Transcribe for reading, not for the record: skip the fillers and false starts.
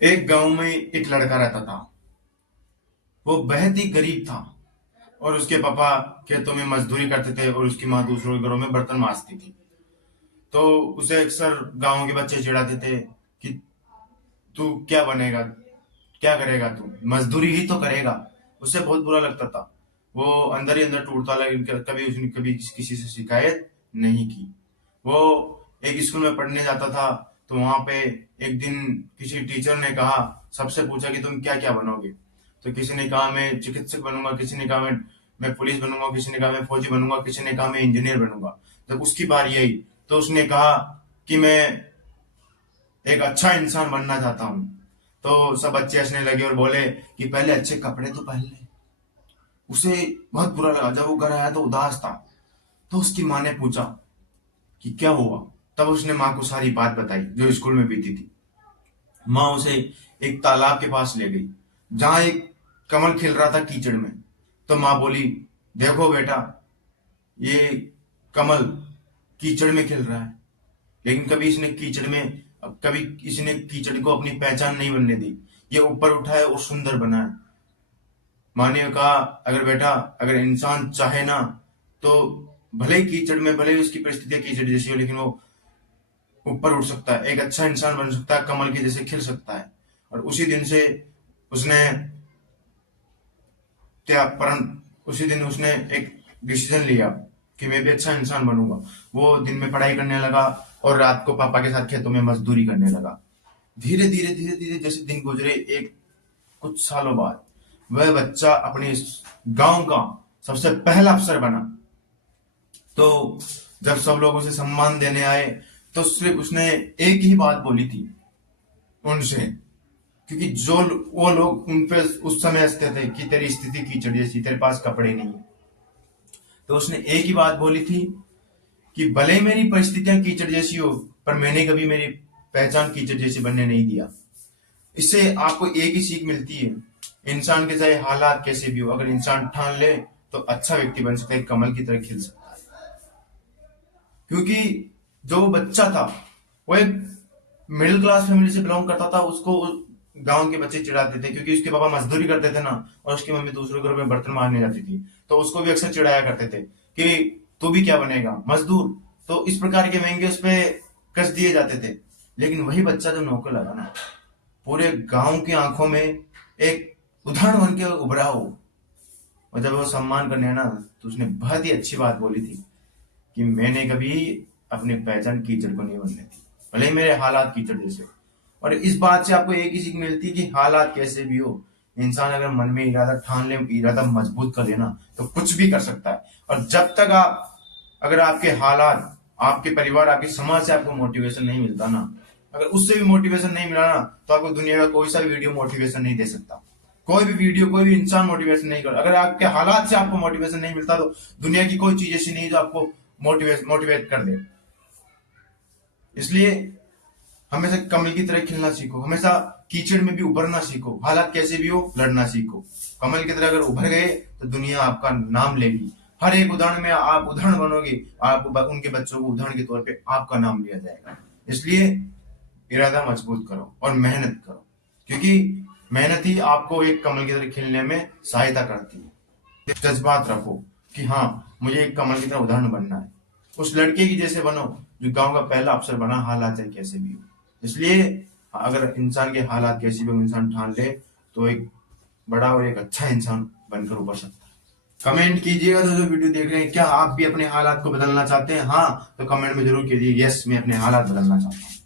एक गांव में एक लड़का रहता था। वो बेहद ही गरीब था और उसके पापा खेतों में मजदूरी करते थे और उसकी माँ दूसरों के घरों में बर्तन मांजती थी। तो उसे अक्सर गांव के बच्चे चिढ़ाते थे कि तू क्या बनेगा, क्या करेगा, तू मजदूरी ही तो करेगा। उसे बहुत बुरा लगता था। वो अंदर ही अंदर टूटता, लेकिन कभी उसने कभी किसी से शिकायत नहीं की। वो एक स्कूल में पढ़ने जाता था, तो वहां पे एक दिन किसी टीचर ने कहा, सबसे पूछा कि तुम क्या क्या बनोगे। तो किसी ने कहा मैं चिकित्सक बनूंगा, किसी ने कहा मैं पुलिस बनूंगा, किसी ने कहा मैं फौजी बनूंगा, किसी ने कहा मैं इंजीनियर बनूंगा। जब उसकी बारी आई तो उसने कहा कि मैं एक अच्छा इंसान बनना चाहता हूँ। तो सब बच्चे हंसने लगे और बोले कि पहले अच्छे कपड़े तो पहन ले। उसे बहुत बुरा लगा। जब वो घर आया तो उदास था। तो उसकी माँ ने पूछा कि क्या हुआ। तब उसने माँ को सारी बात बताई जो स्कूल में बीती थी। माँ उसे एक तालाब के पास ले गई जहां एक कमल खिल रहा था कीचड़ में। तो माँ बोली, देखो बेटा, ये कमल कीचड़ में खिल रहा है, लेकिन कभी इसने कीचड़ को अपनी पहचान नहीं बनने दी। ये ऊपर उठा है और सुंदर बना है। माँ ने कहा, अगर बेटा, अगर इंसान चाहे ना तो भले ही कीचड़ में, भले ही उसकी परिस्थितियां कीचड़ जैसी हो, लेकिन वो ऊपर उठ सकता है, एक अच्छा इंसान बन सकता है, कमल के जैसे खिल सकता है। और उसी दिन से उसने त्याग उसी दिन उसने एक डिसीजन लिया कि मैं भी अच्छा इंसान बनूंगा। वो दिन में पढ़ाई करने लगा और रात को पापा के साथ खेतों में मजदूरी करने लगा। धीरे धीरे जैसे दिन गुजरे, एक कुछ सालों बाद वह बच्चा अपने गांव का सबसे पहला अफसर बना। तो जब सब लोग उसे सम्मान देने आए तो सिर्फ उसने एक ही बात बोली थी उनसे, क्योंकि जो वो लोग उन पे उस समय हंसते थे कि तेरी स्थिति कीचड़ जैसी, तेरे पास कपड़े नहीं है। तो उसने एक ही बात बोली थी कि भले ही मेरी परिस्थितियां कीचड़ जैसी हो, पर मैंने कभी मेरी पहचान कीचड़ जैसी बनने नहीं दिया। इससे आपको एक ही सीख मिलती है, इंसान के चाहे हालात कैसे भी हो, अगर इंसान ठान ले तो अच्छा व्यक्ति बन सकता है, कमल की तरह खिल सकता है। क्योंकि जो बच्चा था वो एक मिडिल क्लास फैमिली से बिलोंग करता था। उसको गांव के बच्चे चिढ़ाते थे क्योंकि उसके पापा मजदूरी करते थे ना, और उसकी मम्मी दूसरे घरों में बर्तन मारने जाती थी। तो उसको भी अक्सर चिढ़ाया करते थे कि तू भी क्या बनेगा, मजदूर। तो इस प्रकार के व्यंग्य उस पे कस दिए जाते थे। लेकिन वही बच्चा जो नौकर लगा ना, पूरे गांव की आंखों में एक उदाहरण बन के उभरा हो। और जब वो सम्मान करने ना, तो उसने बहुत ही अच्छी बात बोली थी कि मैंने कभी अपनी पहचान कीचड़ को नहीं बनने दी, भले ही मेरे हालात कीचड़ जैसे। और इस बात से आपको एक ही सीख मिलती है कि हालात कैसे भी हो, इंसान अगर मन में इरादा ठान ले, इरादा मजबूत कर लेना, तो कुछ भी कर सकता है। और जब तक अगर आपके हालात, आपके परिवार, आपके समाज से आपको मोटिवेशन नहीं मिलता ना, अगर उससे भी मोटिवेशन नहीं मिला ना, तो आपको दुनिया का कोई सा भी वीडियो मोटिवेशन नहीं दे सकता। कोई भी वीडियो, कोई भी इंसान मोटिवेशन नहीं कर। अगर आपके हालात से आपको मोटिवेशन नहीं मिलता, तो दुनिया की कोई चीज ऐसी नहीं जो आपको मोटिवेट कर दे। इसलिए हमेशा कमल की तरह खिलना सीखो, हमेशा कीचड़ में भी उभरना सीखो, हालात कैसे भी हो लड़ना सीखो। कमल की तरह अगर उभर गए तो दुनिया आपका नाम लेगी। हर एक उदाहरण में आप उदाहरण बनोगे, आप उनके बच्चों को उदाहरण के तौर पे आपका नाम लिया जाएगा। इसलिए इरादा मजबूत करो और मेहनत करो, क्योंकि मेहनत ही आपको एक कमल की तरह खिलने में सहायता करती है। जज्बात रखो कि हाँ, मुझे एक कमल की तरह उदाहरण बनना है। उस लड़के की जैसे बनो जो गांव का पहला अफसर बना, हालात चाहे कैसे भी हो। इसलिए अगर इंसान के हालात कैसे भी हो, इंसान ठान ले तो एक बड़ा और एक अच्छा इंसान बनकर उभर सकता है। कमेंट कीजिएगा जो वीडियो देख रहे हैं, क्या आप भी अपने हालात को बदलना चाहते हैं? हाँ, तो कमेंट में जरूर कीजिए, यस मैं अपने हालात बदलना चाहता हूँ।